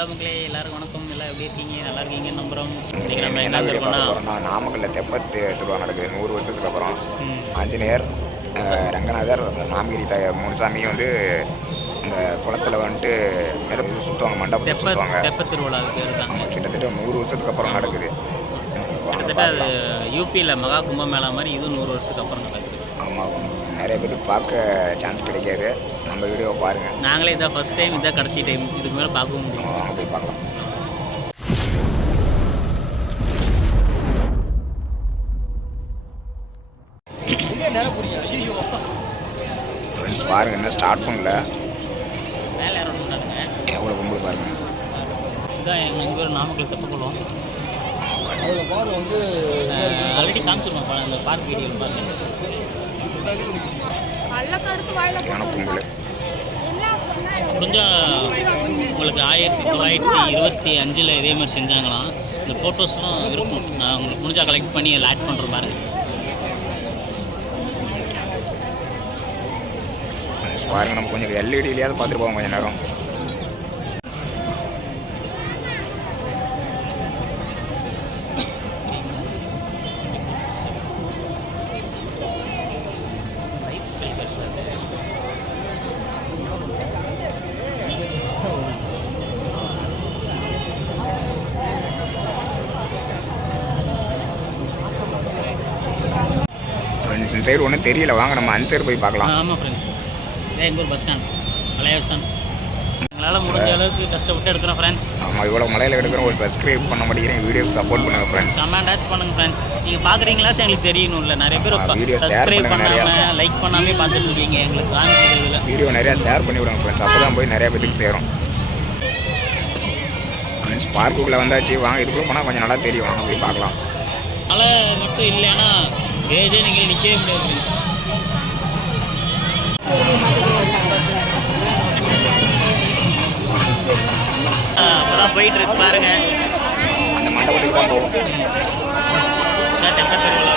Hello மக்களே, எல்லாருக்கும் வணக்கம். எல்லாம் எப்படி இருக்கீங்க? நல்லா இருக்கீங்கன்னு நம்புகிறோம். இன்றைக்கி நம்ம என்ன என்ன வீடியோ பார்க்க இருக்கோம்னா போகிறோம்னா, நாமக்கல்லில் தெப்பத்து திருவிழா நடக்குது 100 வருஷத்துக்கு அப்புறம். ஆஞ்சநேயர், ரங்கநாதர், நாமகிரி தாயார் 3 சாமியும் வந்து இந்த குளத்தில் வந்துட்டு மிதப்பு சுற்றுவாங்க, மண்டபத்தை சுற்றுவாங்க. தெப்ப திருவிழா பேர் தான். கிட்டத்தட்ட 100 வருஷத்துக்கு அப்புறம் நடக்குது. கிட்டத்தட்ட அது யூபியில் மகா கும்பமேளா மாதிரி இதுவும் 100 வருஷத்துக்கு அப்புறம் நடக்குது. ஆமாம், நிறைய பேருக்கு பார்க்க சான்ஸ் கிடைக்காது. நம்ம வீடியோவை பாருங்கள். நாங்களே இதான் ஃபஸ்ட் டைம், இதான் கடைசி டைம். இதுக்கு மேலே பார்க்கவும் முடியும். வாங்க போய் பார்க்கலாம். ஃப்ரெண்ட்ஸ் பாருங்கள், இன்னும் ஸ்டார்ட் பண்ணல. மேலே யாரும் எவ்வளோ கும்பல் பாருங்கள். இதுதான் எங்கள் ஊர் நாமக்கல் தெப்பக்குளம். ஆல்ரெடி காமிச்சிருவோம் அந்த பார்க் வீடியோ பாருங்கள். சரியான கும்பல். முடிஞ்சால் உங்களுக்கு 1925 இதே மாதிரி செஞ்சாங்களாம். இந்த ஃபோட்டோஸ்லாம் இருக்கும். நான் உங்களுக்கு முடிஞ்சால் கலெக்ட் பண்ணி அதில் ஆட் பண்ணுற பாருங்க. பாருங்கள், நம்ம கொஞ்சம் எல்இடியிலேயாவது பார்த்துட்டு போவோம் கொஞ்சம் நேரம். ஃப்ரெண்ட்ஸ், இந்த சைடு ஒன்றும் தெரியல, வாங்க நம்ம அந்த சைடு போய் பார்க்கலாம். ஆமாம் ஃப்ரெண்ட்ஸ், இதே எங்கள் ஊர் பஸ் ஸ்டாண்ட், பழைய பஸ் ஸ்டாண்ட். எங்களால் முடிஞ்ச அளவுக்கு கஷ்டப்பட்டு எடுக்கிறோம் ஃப்ரெண்ட்ஸ். ஆமாம், இவ்வளோ மலையில் எடுக்கிறோம். ஒரு சப்ஸ்கிரைப் பண்ண மாட்டேங்கிறேன், வீடியோக்கு சப்போர்ட் பண்ணுங்கள் ஃப்ரெண்ட்ஸ். கமெண்ட் ஆச்சு பண்ணுங்கள் ஃப்ரெண்ட்ஸ். நீங்கள் பார்க்குறீங்களாச்சும் எங்களுக்கு தெரியணும்ல. நிறைய பேர் வீடியோ ஷேர் பண்ணுங்கள், நிறையா லைக் பண்ணாமே பார்த்துட்டு இருக்கீங்க. எங்களுக்கு காமிக்கிறதுல வீடியோ நிறையா ஷேர் பண்ணி விடுங்க ஃப்ரெண்ட்ஸ். அப்போ தான் போய் நிறையா பேருக்கு சேரும். ஃப்ரெண்ட்ஸ், பார்க்குள்ளே வந்தாச்சு, வாங்க இதுக்குள்ளே போனால் கொஞ்சம் நல்லா தெரியும். வாங்க போய் பார்க்கலாம். மழை மட்டும் இல்லைன்னா வேஜே நீங்கள் நிற்கவே முடியாது ஃப்ரெண்ட்ஸ். அப்போதான் போயிட்டு இருக்கு பாருங்க. அந்த மண்டபத்துக்கு தான் போவோம். தெப்ப திருவிழா.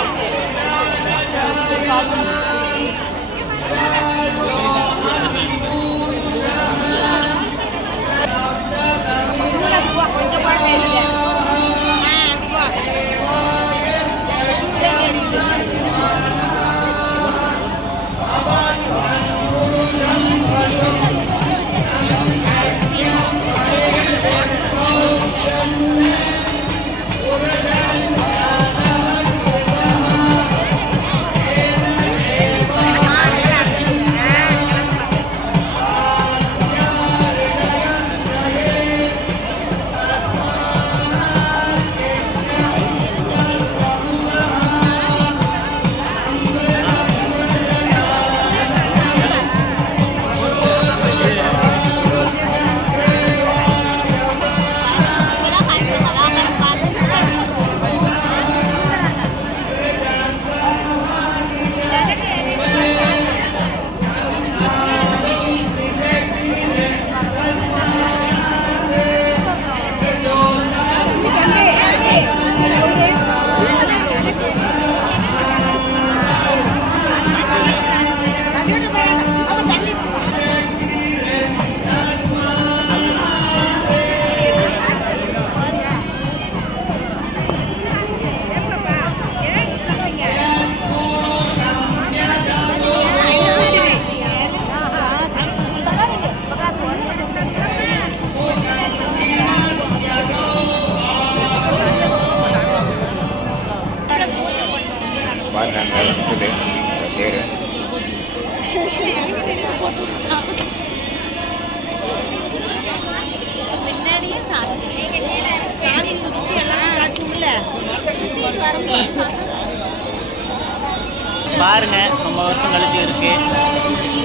பாருங்க, சுற்றுது தேர். பாருங்க, ரொம்ப வருஷம் கழிச்சு இருக்கு.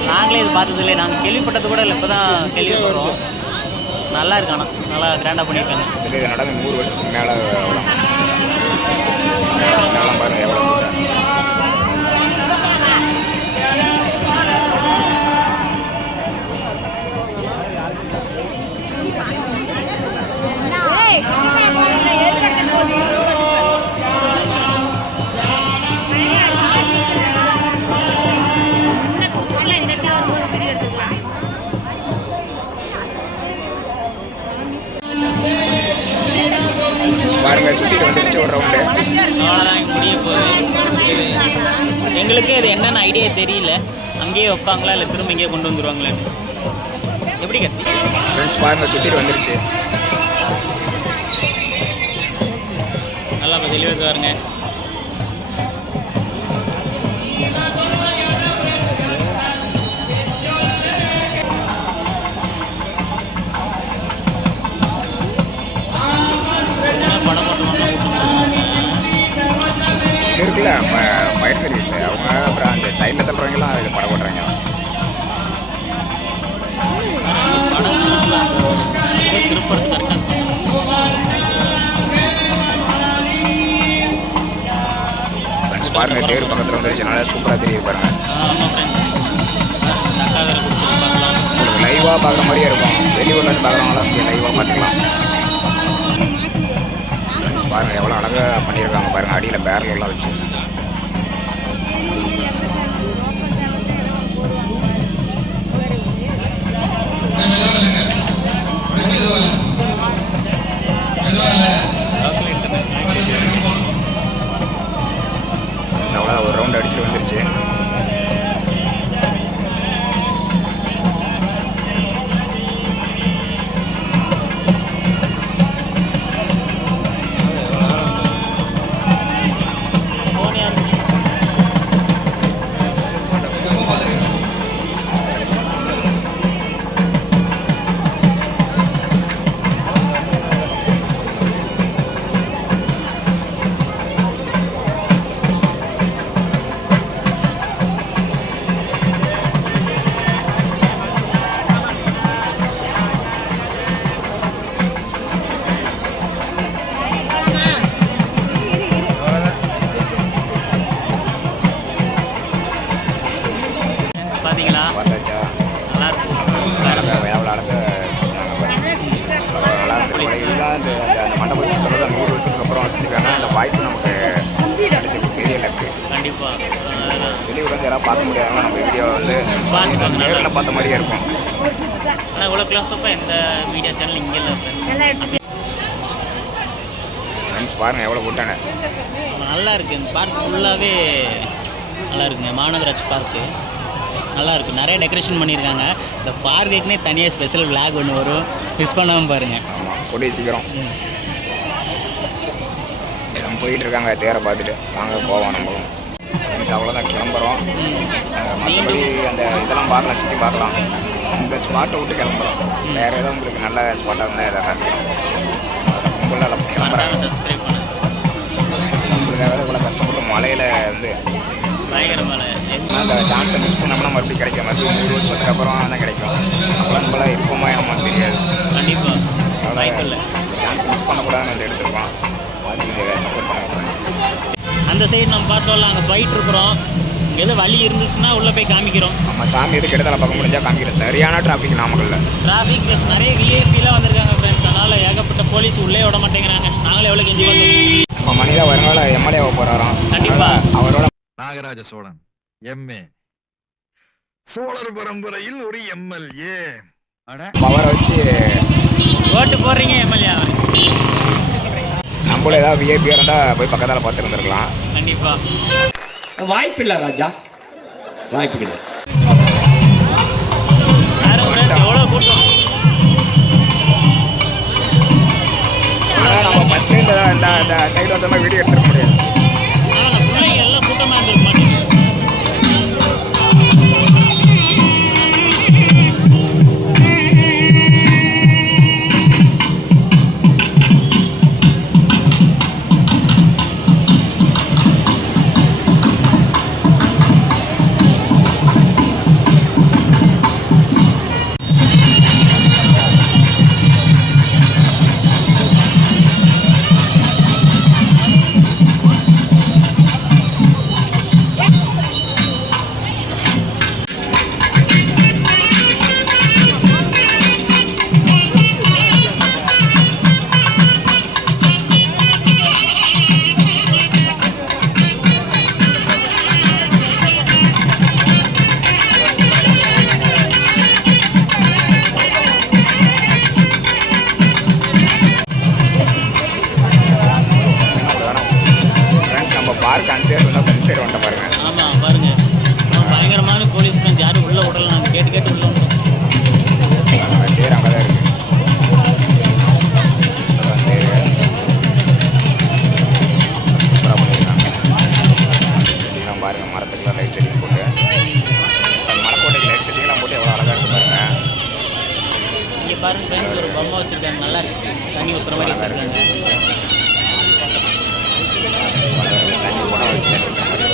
நாங்களே இது பார்த்தது இல்லை. நாங்கள் கேள்விப்பட்டது கூட இல்லை, இப்போ தான் கேள்விப்படுறோம். நல்லா இருக்கு. ஆனால் நல்லா கிராண்டாக பண்ணியிருக்காங்க. இது நடந்து 100 வருஷத்துக்கு மேலே பாருங்கள் எவ்வளோ. பாருங்கள் சுற்றிட்டு வந்துருச்சு ஒரு ரவுண்டு. அவ்வளோதான் முடிய போகுது. எங்களுக்கே அது என்னென்ன ஐடியா தெரியல. அங்கேயே வைப்பாங்களா இல்லை திரும்ப இங்கேயே கொண்டு வந்துடுவாங்களான்னு. எப்படி கட்டி ஃப்ரெண்ட்ஸ் பாருங்கள் சுற்றிட்டு வந்துருச்சு. நல்லா தெளிவாக பாருங்க. இது இருக்குல்ல ஃபயர் சர்வீஸ் அவங்க அப்புறம் அந்த சைடில் தள்ளுறவங்கலாம் இது படம் போடுறாங்க. ஃப்ரெண்ட்ஸ் பாருங்கள் தேர் பக்கத்தில் வந்துருச்சு. நல்லா சூப்பராக தெரியுது பாருங்கள். உங்களுக்கு லைவாக பார்க்குற மாதிரியே இருக்கும். வெளியூர்லேருந்து பார்க்குறவங்களாம் இங்கே லைவாக பார்த்துக்கலாம். ஃப்ரெண்ட்ஸ் பாருங்கள் எவ்வளோ அழகாக பண்ணியிருக்காங்க பாருங்கள். அடியில் பேரலெல்லாம் வச்சு அவ்வளோதான் ஒரு ரவுண்ட் அடிச்சுட்டு வந்துருச்சு. பார்த்தீங்களா? பார்த்தாச்சா? நல்லா இருக்கும். அழகாக எவ்வளோ அழகாக சுற்றினாங்க பாருங்கள். நல்லா இருந்துச்சு. இதுதான் இந்த அந்த மண்டபத்தை சுற்றுறது 100 வருஷத்துக்கு அப்புறம் வச்சுருக்காங்க. அந்த வாய்ப்பு நமக்கு கிடைச்சது பெரிய லக்கு. கண்டிப்பாக வெளியூர் வந்து யாராவது பார்க்க முடியாதவங்க நம்ம வீடியோவில் வந்து நேரில் பார்த்த மாதிரியே இருக்கும். ஆனால் இவ்வளோ க்ளோஸப்பாக எந்த மீடியா சேனல் இங்கே இல்லை ஃப்ரெண்ட்ஸ் பாருங்கள் எவ்வளோ கூட்டாங்க. நல்லா இருக்குது. இந்த பார்க் ஃபுல்லாகவே நல்லா இருக்குங்க. மாநகராட்சி பார்க்கு நல்லா இருக்குது. நிறைய டெக்கரேஷன் பண்ணியிருக்காங்க. இந்த பார்க்குக்குனே தனியாக ஸ்பெஷல் விளாக் ஒன்று வரும். மிஸ் பண்ணாமல் பாருங்கள். ஆமாம் கூடிய சீக்கிரம் நம்ம போயிட்டு இருக்காங்க. தேரை பார்த்துட்டு வாங்க போவோம் நம்மளும். ஃப்ரெண்ட்ஸ் அவ்வளோதான் கிளம்புறோம். மற்றபடி அந்த இதெல்லாம் பார்க்கலாம், சுற்றி பார்க்கலாம். இந்த ஸ்பாட்டை விட்டு கிளம்புறோம். வேறு ஏதோ உங்களுக்கு நல்ல ஸ்பாட்டாக இருந்தால் எதாவது காமிக்கிறோம். கும்பலில் கிளம்புறாங்க. சப்ஸ்கிரைப் பண்ண நம்மளுக்காக இவ்வளோ கஷ்டப்பட்டு மலையில் வந்து பயங்கர மலை. அந்த சான்ஸை மிஸ் பண்ணோம்னா மறுபடியும் கிடைக்கும். மறுபடியும் 100 வருஷத்துக்கு அப்புறம் தான் கிடைக்கும். அப்போலாம் நம்மளாம் இருப்போமா நமக்கு தெரியாது. கண்டிப்பாக அதனால் இந்த சான்ஸ் மிஸ் பண்ணக்கூடாதுன்னு வந்து எடுத்துருக்கோம். பார்த்து சப்போர்ட் பண்ணுங்கள் ஃப்ரெண்ட்ஸ். அந்த சைடு நம்ம பார்த்தோம்ல, அங்கே போயிட்டுருக்குறோம். எது வழி இருந்துச்சுன்னா உள்ளே போய் காமிக்கிறோம். நம்ம சாமி எதுக்கு இடத்துல பார்க்க முடிஞ்சால் காமிக்கிறோம். சரியான டிராஃபிக் நாமக்கல்ல. டிராஃபிக் ப்ளஸ் நிறைய விஐபிலாம் வந்திருக்காங்க ஃப்ரெண்ட்ஸ். அதனால் ஏகப்பட்ட போலீஸ் உள்ளே விட மாட்டேங்கிறாங்க. நாங்களே எவ்வளோ கெஞ்சி வந்தோம். நம்ம மணிதான் வருங்கால எம்எல்ஏவை போகிறாராம். கண்டிப்பாக அவரோட நாகராஜ சோழன் எம்ஏ சோழர் பரம்பரையில் ஒரு எம்எல்ஏ பவரை வச்சு ஓட்டு போடுறீங்க எம்எல்ஏ. நம்மளும் ஏதாவது விஐபியாக இருந்தால் போய் பக்கத்தால் பார்த்துருந்துருக்கலாம். கண்டிப்பாக வாய்ப்பில்லை ராஜா, வாய்ப்பு கிடையாது. எவ்வளோ கூட்டம். ஆனால் நம்ம ஃபஸ்ட்லேருந்து இந்த சைடு வந்த மாதிரி வீடியோ எடுத்துக்க முடியாது. ஆனால் பிள்ளைங்க எல்லாம் கூட்டமாக இருந்திருக்க மாட்டேங்குது. நல்லா இருக்கு. தண்ணி ஊற்றுற மாதிரி வச்சுருக்காங்க. தண்ணி கூட வச்சு இருக்கிற மாதிரி.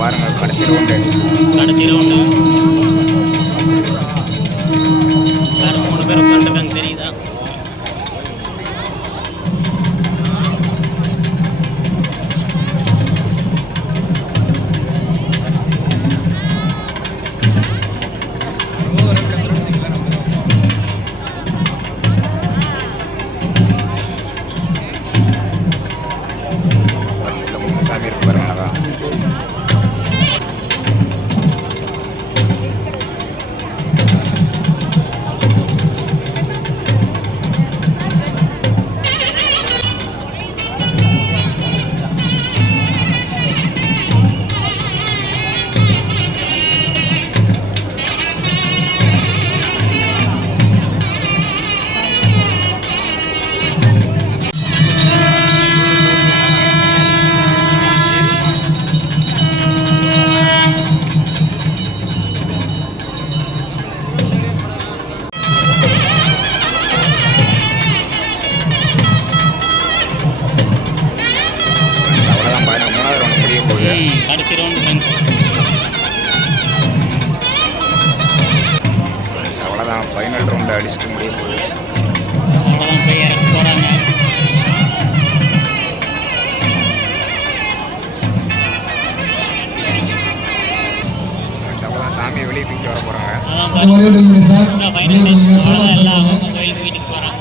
பாருங்க கடைசி ரவுண்டு. கடைசி ரவுண்டு யாரும் 3 பேர் உட்காந்துருக்காங்க தெரியுதா? உள்ள 3 சாமி இருக்கு பாருங்க அழகா. அவ்வளோதான் பாருங்க 3வது ரவுண்டு முடிய போகுது. கடைசி ரவுண்டு ஃப்ரெண்ட்ஸ். அவ்வளோதான் ஃபைனல் ரவுண்டு அடிச்சுட்டு முடிய போகுது. அவ்வளோதான் போய் இறக்க போகிறாங்க. அவ்வளோதான் சாமியை வெளியே தூக்கிட்டு வர போகிறாங்க. அதான் பாருங்க ஃபைனல் டச். அவ்வளோதான் எல்லாம் அவங்க கோயிலுக்கு வீட்டுக்கு போகிறாங்க.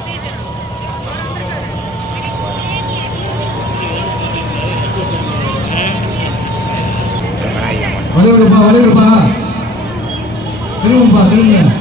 ரங்கநாயகி அம்மன் வலியுறுப்பா திரும்பப்பா திரும்ப.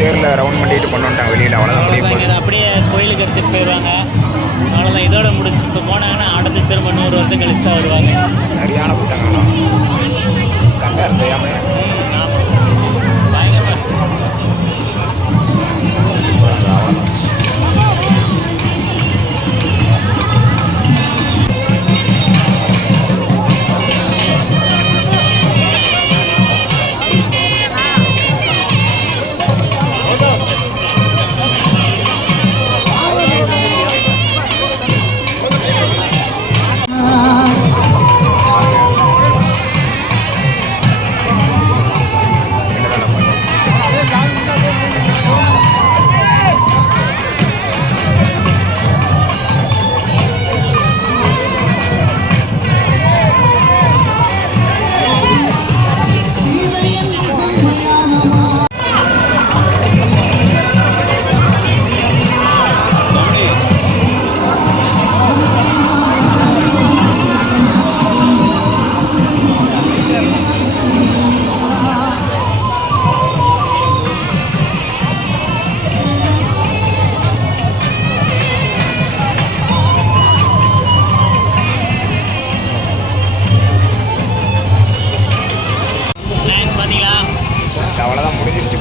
தேரில் ரவுண்ட் பண்ணிட்டு கொண்டு வந்துட்டாங்க வெளியில். அவ்வளோதான் முடிய போகுது. இதை அப்படியே கோயிலுக்கு எடுத்துகிட்டு போயிடுவாங்க. அவ்வளோதான் இதோட முடிச்சு. இப்போ போனாங்கன்னா அடுத்து திரும்ப 100 வருஷம் கழிச்சு தான் வருவாங்க. சரியான கூட்டங்களும் சண்டை இருந்தையாமே. பயங்கரமாக இருக்கும். அவ்வளோதான்.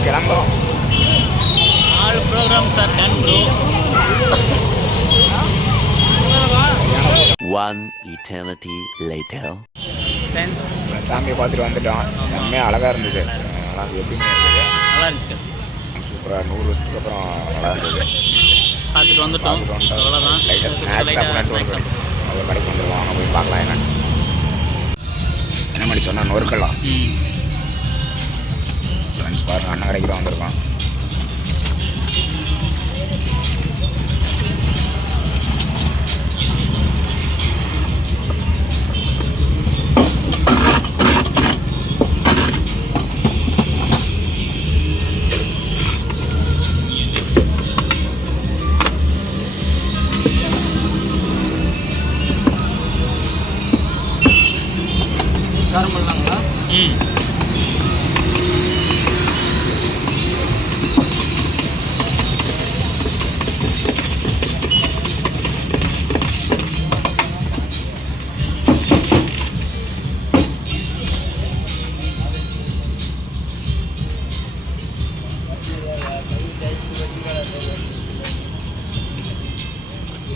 கிளம்புறோம். All programs are done bro. One eternity later. Friends சாமியை பார்த்துட்டு வந்துட்டோம். செம்மையாக அழகாக இருந்தது. நல்லா அது எப்படின்னு இருந்தது. நல்லா இருந்துச்சு. சூப்பராக 100 வருஷத்துக்கு அப்புறம் நல்லா இருந்தது. பார்த்துட்டு வந்துட்டோம். அவ்வளோதான். லைட்டாக ஸ்நாக்ஸ் சாப்பிடலான்ட்டு ஒரு கடைக்கு வந்துடுவோம். அங்கே போய் பார்க்கலாம் என்னன்னு. என்ன மாதிரி சொன்னால் நொறுக்கலாம். ஃப்ரெண்ட்ஸ் பாருங்கள், அண்ணன் கடைக்கு தான் வந்திருக்கோம். காரம் பண்ணலாங்களா?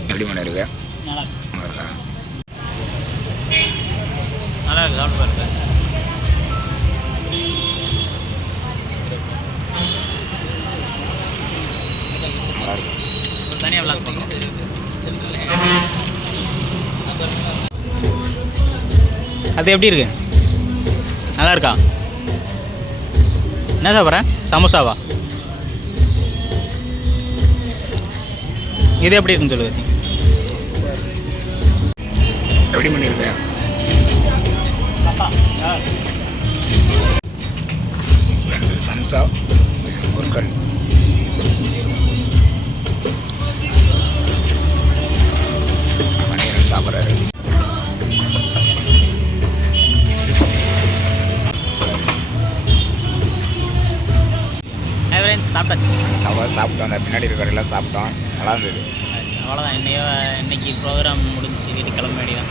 எப்படி மணி இருக்கு? நல்லா இருக்கு. நல்லா இருக்கா? நல்லா இருக்கு. சாப்பிட்டு பாருங்க. நல்லா இருக்கு. தனியாக விளாக் பண்ணுங்க. அது எப்படி இருக்கு? நல்லா இருக்கா? என்ன சாப்பிட்றேன்? சமோசாவா? இது எப்படி இருக்குன்னு சொல்லுங்க. எப்படி பண்ணியிருக்க? சம்சா முருகன் மணியன் சாப்பிட்றாரு. சாப்பிட்டாச்சு. சாப்பிட்டோம். அந்த பின்னாடி இருக்கிற எல்லாம் சாப்பிட்டோம். நல்லா இருந்தது. அவ்வளோதான். இன்னைக்கு ப்ரோக்ராம் முடிஞ்சு வீட்டுக்கு கிளம்ப வேண்டியதான்.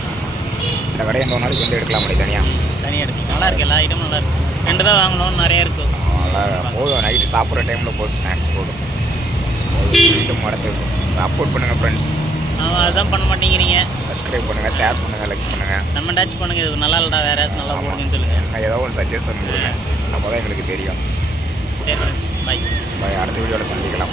இந்த கடையை இன்னொரு நாளைக்கு வந்து எடுக்கலாம் முடியும் தனியாக. தனியாக எடுத்து நல்லா இருக்குது. எல்லா ஐட்டமும் நல்லா இருக்குது. 2 தான் வாங்கணும். நிறைய இருக்குது. நல்லா போதும். நைட்டு சாப்பிட்ற டைமில் போதும். ஸ்நாக்ஸ் போதும். வீட்டும் அடுத்து சப்போர்ட் பண்ணுங்கள் ஃப்ரெண்ட்ஸ். அதுதான் பண்ண மாட்டேங்கிறீங்க. சப்ஸ்கிரைப் பண்ணுங்கள், ஷேர் பண்ணுங்கள், லைக் பண்ணுங்கள். நம்ம டச் பண்ணுங்கள். இது நல்லா இல்லைடா, வேறு ஏதாச்சும் நல்லா போடுங்கன்னு சொல்லுங்கள். ஏதோ ஒரு சஜஷன் கொடுங்க. அப்போ தான் எங்களுக்கு தெரியும். சரி ஃப்ரெண்ட்ஸ், பை. அடுத்த வீடியோவில் சந்திக்கலாம்.